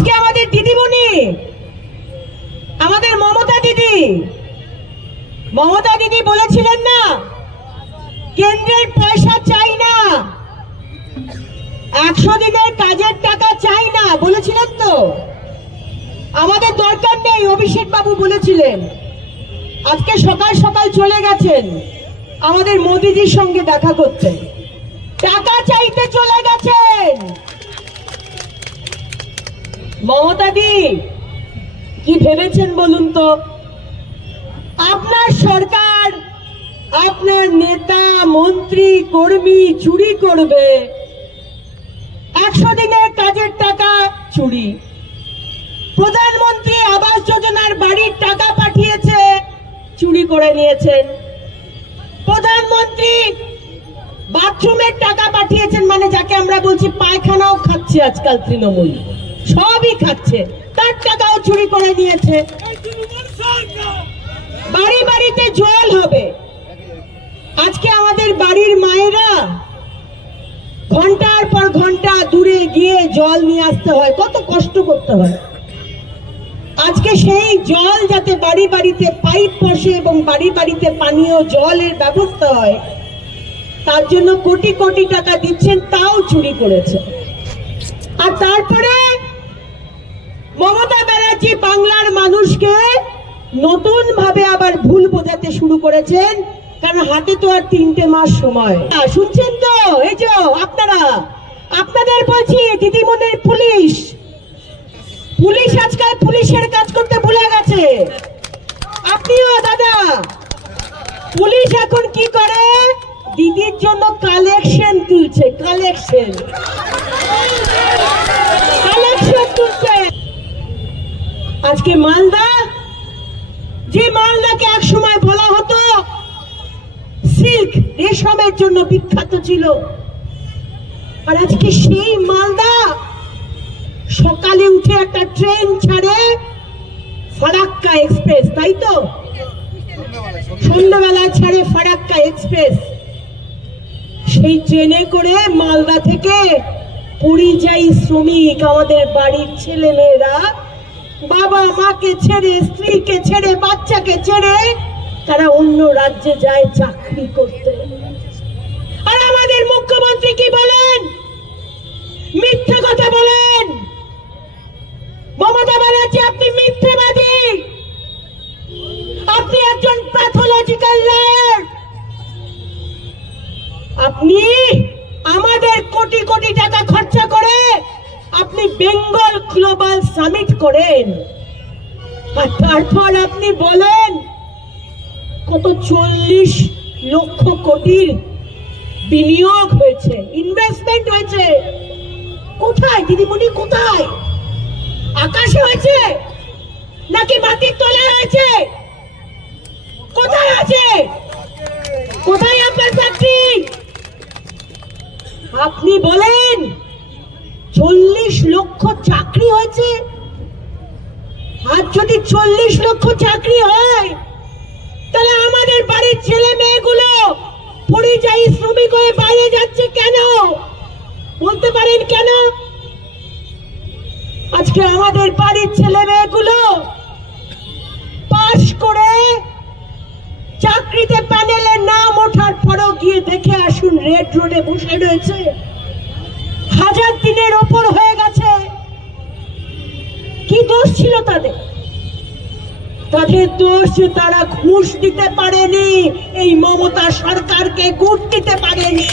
আজকে আমাদের দিদিমণি আমাদের মমতা দিদি। মমতা দিদি বলেছিলেন না, কেন্দ্রের পয়সা চাই না, একশো দিনের কাজের টাকা চাই না, বলেছিলেন তো? আমাদের দরকার নেই, অভিষেক বাবু বলেছিলেন। আজকে সকাল সকাল চলে গেছেন, আমাদের মোদিজির সঙ্গে দেখা করতে। টাকা চাইতে চলে গেছেন। মমতা দি কি ভেবেছেন বলুন তো? আপনার সরকার, আপনার নেতা, মন্ত্রী, কর্মী চুরি করবে। একশো দিনের কাজের টাকা চুরি। প্রধানমন্ত্রী আবাস যোজনার বাড়ির টাকা পাঠিয়েছে, চুরি করে নিয়েছেন। প্রধানমন্ত্রী বাথরুমের টাকা পাঠিয়েছেন মানে যাকে আমরা বলছি পায়খানাও খাচ্ছে আজকাল তৃণমূল। সবই খাচ্ছে। তার টাকাও চুরি করে নিয়েছে। বাড়ি বাড়িতে জল হবে। আজকে আমাদের বাড়ির মায়েরা ঘণ্টার পর ঘণ্টা দূরে গিয়ে জল নিয়ে আসতে হয়। কত কষ্ট করতে হয়। আজকে সেই জল যাতে বাড়ি বাড়িতে পাইপ বসে এবং বাড়ি বাড়িতে পানীয় জলের ব্যবস্থা হয়, তার জন্য কোটি কোটি টাকা দিচ্ছেন, তাও চুরি করেছে। আর তারপরে মমতা ব্যানার্জি বাংলার মানুষকে নতুন ভাবে আবার ভুল বোঝাতে শুরু করেছেন, কারণ হাতে তো আর তিনটে মাস সময়। শুনছেন তো? এই যে, আপনারা, আপনাদের বলছি দিদিমনের পুলিশ। পুলিশ আজকাল পুলিশের কাজ করতে ভুলে গেছে। আপনিও, দাদা। পুলিশ এখন কি করে? দিদির জন্য কালেকশন তুলছে, কালেকশন তুলছে আজকে মালদা, যে মালদাকে এক সময় বলা হতো, সিল্ক রেশমের জন্য বিখ্যাত ছিল। আর আজকে সেই মালদা, সকালে উঠে একটা ট্রেন ছাড়ে ফারাক্কা এক্সপ্রেস, তাই তো? সন্ধ্যাবেলায় ছাড়ে ফারাক্কা এক্সপ্রেস। সেই ট্রেনে করে মালদা থেকে পরিযায়ী শ্রমিক, আমাদের বাড়ির ছেলে মেয়েরা বাবা মাকে ছেড়ে, স্ত্রীকে ছেড়ে, বাচ্চাকে ছেড়ে তারা অন্য রাজ্যে যায় চাকরি করতে। আর আমাদের মুখ্যমন্ত্রী কি বলেন? মিথ্যা কথা বলেন। মমতা ব্যানার্জি, আপনি মিথ্যেবাদী। আপনি একজন প্যাথোলজিক্যাল লায়ার আপনি আমাদের কোটি কোটি আপনি বেঙ্গল গ্লোবাল সামিট করেন। আর তারপর আপনি বলেন, কত চল্লিশ লক্ষ কোটির বিনিয়োগ হয়েছে ইনভেস্টমেন্ট হয়েছে। কোথায়? দিদিমণি, কোথায়? আকাশে হয়েছে? নাকি মাটির তলায় হয়েছে? কোথায় আছে? কোথায় আপনার ফ্যাক্টরি আপনি বলেন, চল্লিশ লক্ষ চাকরি হয়েছে? আর যদি চল্লিশ লক্ষ চাকরি হয়, তাহলে আমাদের বাড়ির ছেলে মেয়েগুলো পরিযায়ী শ্রমিক হয়ে বাইরে যাচ্ছে কেন? বলতে পারেন কেন? আজকে আমাদের বাড়ির ছেলে মেয়েগুলো পাশ করে চাকরিতে প্যানেলে নাম ওঠার পরেও গিয়ে দেখে আসুন, রেড রোডে বসে রয়েছে। হাজার দিনের ওপর হয়ে গেছে। কি দোষ ছিল তাদের? তাদের দোষ তারা ঘুষ দিতে পারেনি, এই মমতা সরকারকে গুট দিতে পারেনি।